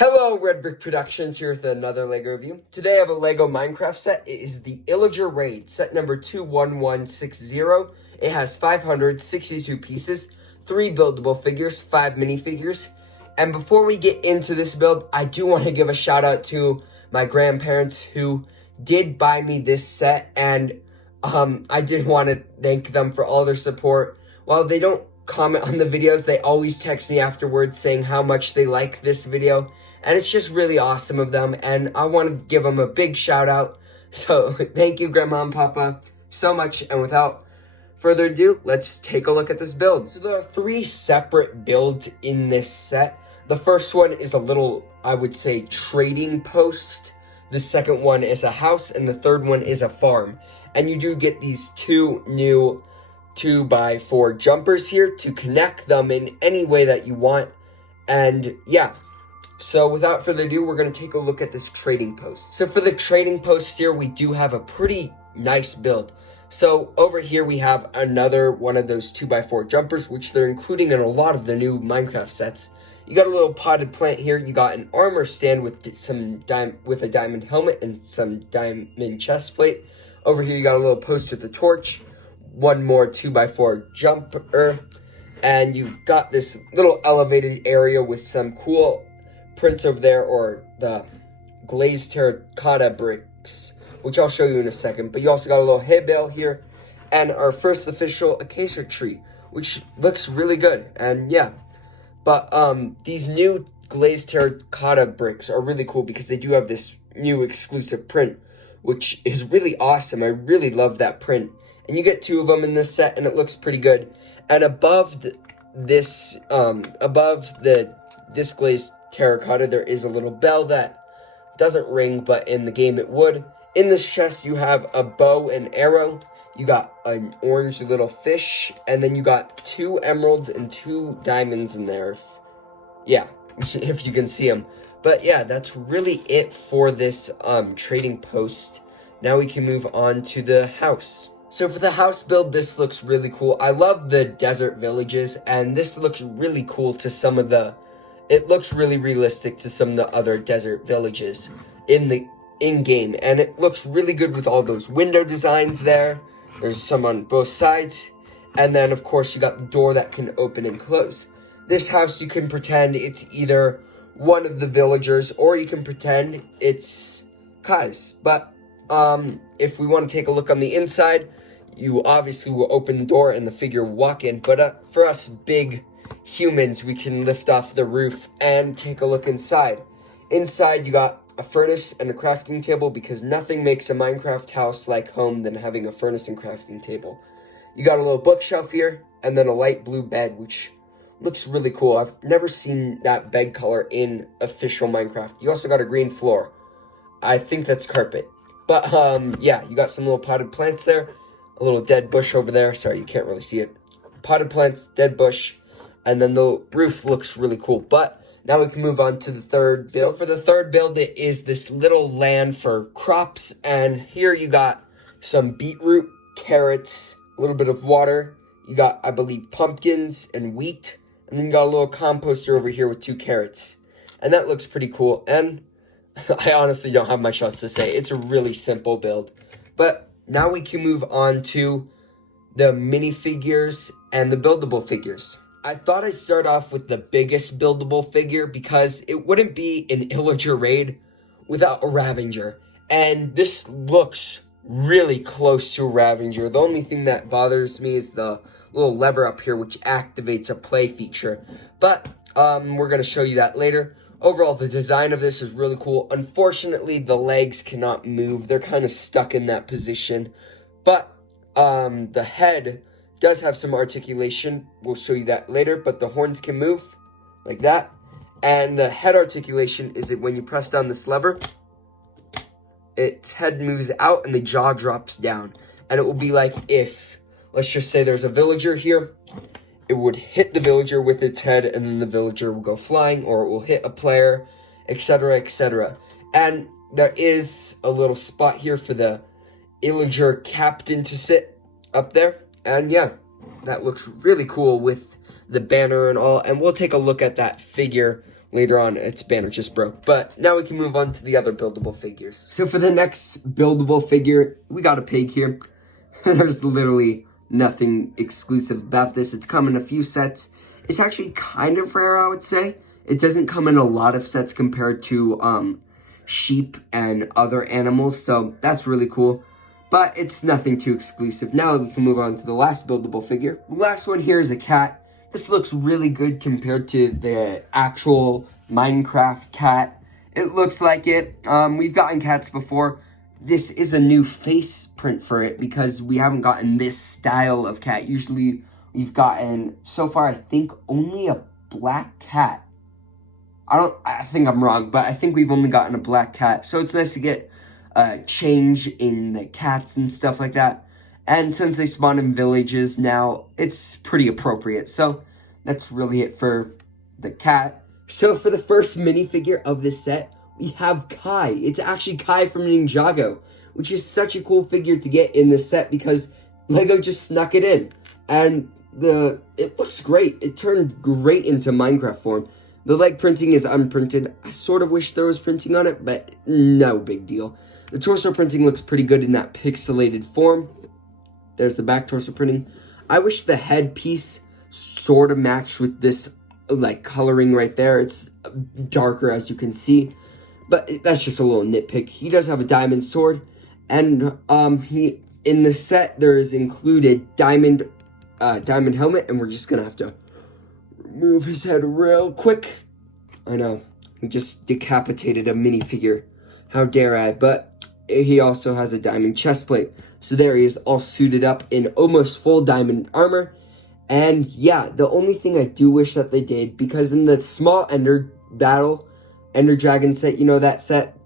Hello, Red Brick Productions here with another LEGO review. Today I have a LEGO Minecraft set. It is the Illager Raid, set number 21160. It has 562 pieces, 3 buildable figures, 5 minifigures. And before we get into this build, I do want to give a shout out to my grandparents who did buy me this set, and I did want to thank them for all their support. While they don't comment on the videos, they always text me afterwards saying how much they like this video, and it's just really awesome of them, and I want to give them a big shout out. So thank you, Grandma and Papa, so much. And without further ado, let's take a look at this build. So there are 3 separate builds in this set. The first one is a little, I would say, trading post. The second one is a house, and the third one is a farm. And you do get these 2 new 2x4 jumpers here to connect them in any way that you want. And yeah, so without further ado, we're going to take a look at this trading post. So for the trading post here, we do have a pretty nice build. So over here we have another one of those 2x4 jumpers, which they're including in a lot of the new Minecraft sets. You got a little potted plant here. You got an armor stand with a diamond helmet and some diamond chest plate. Over here you got a little post with a torch. One more 2x4 jumper, and you've got this little elevated area with some cool prints over there, or the glazed terracotta bricks, which I'll show you in a second. But you also got a little hay bale here, and our first official acacia tree, which looks really good. And yeah, but these new glazed terracotta bricks are really cool because they do have this new exclusive print, which is really awesome. I really love that print. And you get 2 of them in this set, and it looks pretty good. And above this glazed terracotta, there is a little bell that doesn't ring, but in the game it would. In this chest, you have a bow and arrow. You got an orange little fish, and then you got 2 emeralds and 2 diamonds in there. If you can see them. But yeah, that's really it for this trading post. Now we can move on to the house. So for the house build, this looks really cool. I love the desert villages, and this looks really cool to some of the... It looks really realistic to some of the other desert villages in-game. And it looks really good with all those window designs there. There's some on both sides. And then, of course, you got the door that can open and close. This house, you can pretend it's either one of the villagers, or you can pretend it's Kai's. But if we want to take a look on the inside, you obviously will open the door and the figure will walk in. But for us big humans, we can lift off the roof and take a look inside. Inside, you got a furnace and a crafting table, because nothing makes a Minecraft house like home than having a furnace and crafting table. You got a little bookshelf here, and then a light blue bed, which looks really cool. I've never seen that bed color in official Minecraft. You also got a green floor. I think that's carpet. But yeah, you got some little potted plants there. A little dead bush over there. Sorry, you can't really see it. Potted plants, dead bush, and then the roof looks really cool. But now we can move on to the third build. So for the third build, it is this little land for crops. And here you got some beetroot, carrots, a little bit of water. You got, I believe, pumpkins and wheat. And then you got a little composter over here with 2 carrots. And that looks pretty cool. And I honestly don't have much else to say. It's a really simple build. But now we can move on to the minifigures and the buildable figures. I thought I'd start off with the biggest buildable figure, because it wouldn't be an Illager raid without a Ravager. And this looks really close to a Ravager. The only thing that bothers me is the little lever up here, which activates a play feature. But we're going to show you that later. Overall, the design of this is really cool. Unfortunately, the legs cannot move. They're kind of stuck in that position. But the head does have some articulation. We'll show you that later. But the horns can move like that. And the head articulation is that when you press down this lever, its head moves out and the jaw drops down. And it will be like if, let's just say there's a villager here. It would hit the villager with its head, and then the villager will go flying, or it will hit a player, etc., etc. And there is a little spot here for the Illager captain to sit up there. And yeah, that looks really cool with the banner and all. And we'll take a look at that figure later on its banner just broke. But now we can move on to the other buildable figures. So for the next buildable figure, we got a pig here. There's literally nothing exclusive about this. It's come in a few sets. It's actually kind of rare, I would say. It doesn't come in a lot of sets compared to sheep and other animals, so that's really cool. But it's nothing too exclusive. Now we can move on to the last buildable figure. The last one here is a cat. This looks really good compared to the actual Minecraft cat. It looks like it. We've gotten cats before. This is a new face print for it because we haven't gotten this style of cat. Usually we've gotten, so far, I think only a black cat. I think I'm wrong, but I think we've only gotten a black cat. So it's nice to get a change in the cats and stuff like that. And since they spawn in villages now, it's pretty appropriate. So that's really it for the cat. So for the first minifigure of this set, we have Kai. It's actually Kai from Ninjago, which is such a cool figure to get in this set because LEGO just snuck it in. And it looks great. It turned great into Minecraft form. The leg printing is unprinted. I sort of wish there was printing on it, but no big deal. The torso printing looks pretty good in that pixelated form. There's the back torso printing. I wish the headpiece sort of matched with this like coloring right there. It's darker as you can see, but that's just a little nitpick. He does have a diamond sword, and he in the set there is included diamond helmet, and we're just gonna have to remove his head real quick. I know, we just decapitated a minifigure. How dare I? But he also has a diamond chest plate. So there he is, all suited up in almost full diamond armor. And yeah, the only thing I do wish that they did, because in the small Ender Dragon set, you know that set,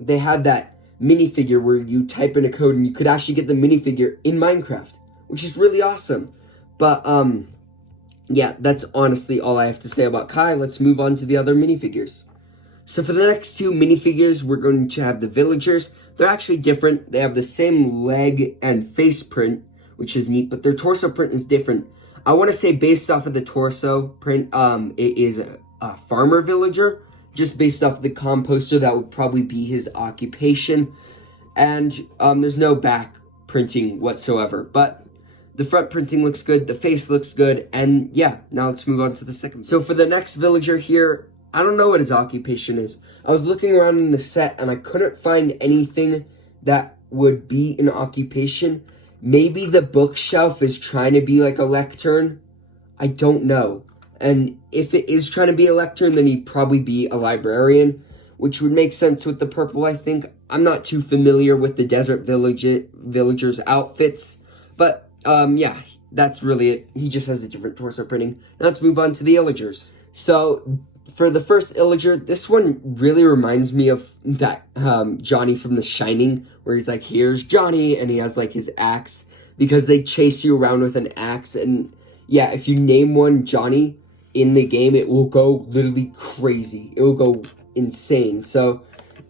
they had that minifigure where you type in a code and you could actually get the minifigure in Minecraft, which is really awesome. But yeah, that's honestly all I have to say about Kai. Let's move on to the other minifigures. So for the next two minifigures, we're going to have the Villagers. They're actually different. They have the same leg and face print, which is neat, but their torso print is different. I want to say based off of the torso print, it is a farmer villager. Just based off the composter, that would probably be his occupation. And there's no back printing whatsoever, but the front printing looks good, the face looks good, and yeah, now let's move on to the second. So for the next villager here, I don't know what his occupation is. I was looking around in the set and I couldn't find anything that would be an occupation. Maybe the bookshelf is trying to be like a lectern. I don't know. And if it is trying to be a lectern, then he'd probably be a librarian, which would make sense with the purple, I think. I'm not too familiar with the desert villagers' outfits, but yeah, that's really it. He just has a different torso printing. Now let's move on to the Illagers. So for the first Illager, this one really reminds me of that Johnny from The Shining, where he's like, here's Johnny, and he has like his axe, because they chase you around with an axe. And yeah, if you name one Johnny in the game, it will go literally crazy. It will go insane. So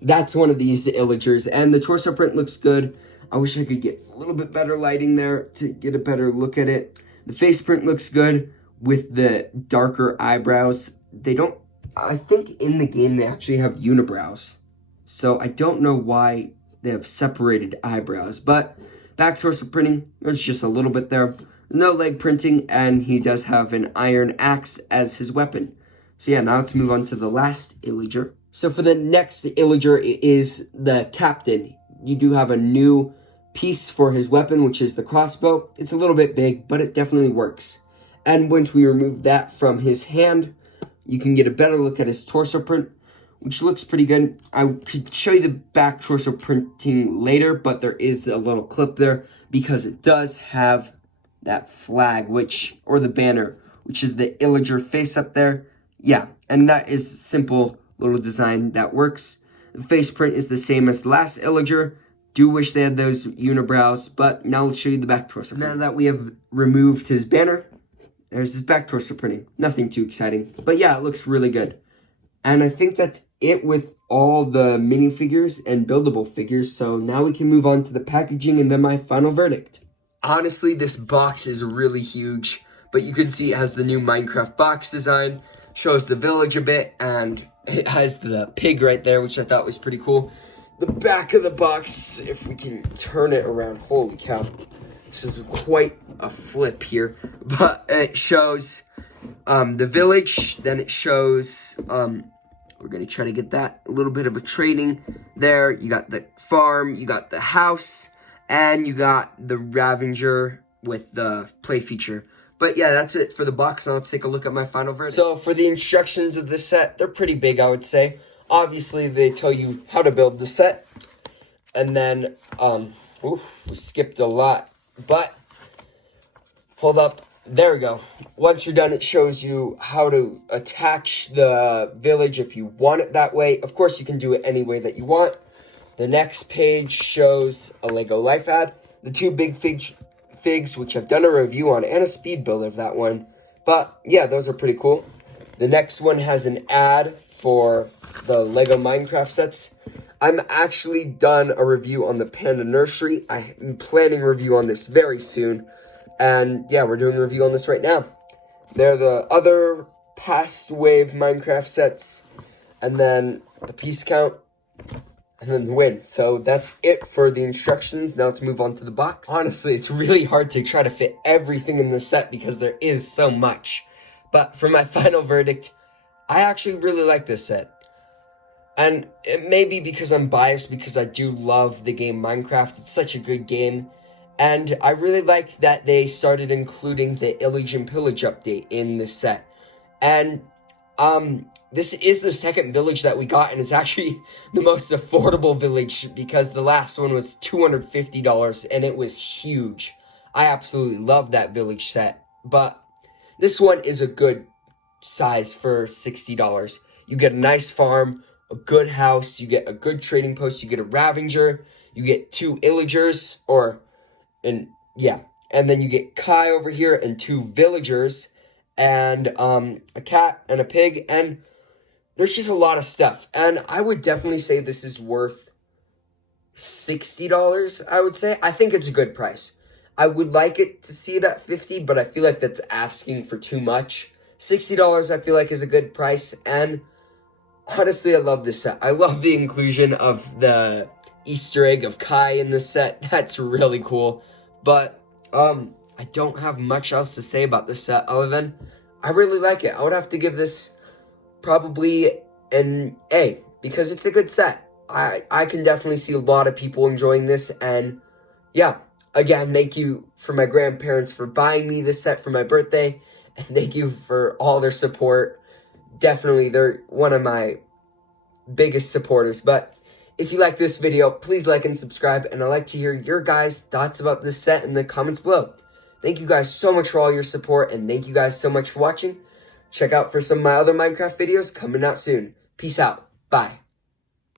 that's one of these Illagers, and the torso print looks good. I wish I could get a little bit better lighting there to get a better look at it. The face print looks good with the darker eyebrows. They don't, I think in the game they actually have unibrows. So I don't know why they have separated eyebrows. But back torso printing, there's just a little bit there. No leg printing, and he does have an iron axe as his weapon. So yeah, now let's move on to the last Illager. So for the next Illager is the captain. You do have a new piece for his weapon, which is the crossbow. It's a little bit big, but it definitely works. And once we remove that from his hand, you can get a better look at his torso print, which looks pretty good. I could show you the back torso printing later, but there is a little clip there because it does have that flag, or the banner, which is the Illager face up there. Yeah, and that is simple little design that works. The face print is the same as the last Illager. Do wish they had those unibrows, but now let's show you the back torso. Now that we have removed his banner, there's his back torso printing. Nothing too exciting, but yeah, it looks really good. And I think that's it with all the minifigures and buildable figures. So now we can move on to the packaging and then my final verdict. Honestly, this box is really huge, but you can see it has the new Minecraft box design. shows the village a bit, and it has the pig right there, which I thought was pretty cool. The back of the box, if we can turn it around, holy cow, this is quite a flip here, but it shows the village, then it shows, we're going to try to get that, a little bit of a trading there. You got the farm, you got the house, and you got the Ravager with the play feature. But yeah, that's it for the box. Now let's take a look at my final verdict. So for the instructions of this set, they're pretty big, I would say. Obviously, they tell you how to build the set. And then, we skipped a lot. But, hold up. There we go. Once you're done, it shows you how to attach the village if you want it that way. Of course, you can do it any way that you want. The next page shows a Lego Life ad. The two big figs, which I've done a review on, and a speed build of that one. But, yeah, those are pretty cool. The next one has an ad for the Lego Minecraft sets. I'm actually done a review on the Panda Nursery. I'm planning a review on this very soon. And yeah, we're doing a review on this right now. They're the other past wave Minecraft sets. And then the piece count. And then the win. So that's it for the instructions. Now let's move on to the box. Honestly, it's really hard to try to fit everything in the set because there is so much. But for my final verdict, I actually really like this set. And it may be because I'm biased because I do love the game Minecraft. It's such a good game. And I really like that they started including the Illager and Pillage update in this set. And this is the second village that we got, and it's actually the most affordable village because the last one was $250 and it was huge. I absolutely love that village set. But this one is a good size for $60. You get a nice farm, a good house, you get a good trading post, you get a Ravager, you get two Illagers, and then you get Kai over here and two villagers, and a cat and a pig, and there's just a lot of stuff. And I would definitely say this is worth $60, I would say. I think it's a good price. I would like it to see it at $50, but I feel like that's asking for too much. $60 I feel like is a good price, and honestly, I love this set. I love the inclusion of the Easter egg of Kai in this set. That's really cool. But, I don't have much else to say about this set other than I really like it. I would have to give this probably an A because it's a good set. I can definitely see a lot of people enjoying this, and yeah, again, thank you for my grandparents for buying me this set for my birthday, and thank you for all their support. Definitely, they're one of my biggest supporters. But if you like this video, please like and subscribe, and I'd like to hear your guys' thoughts about this set in the comments below. Thank you guys so much for all your support, and thank you guys so much for watching. Check out for some of my other Minecraft videos coming out soon. Peace out. Bye.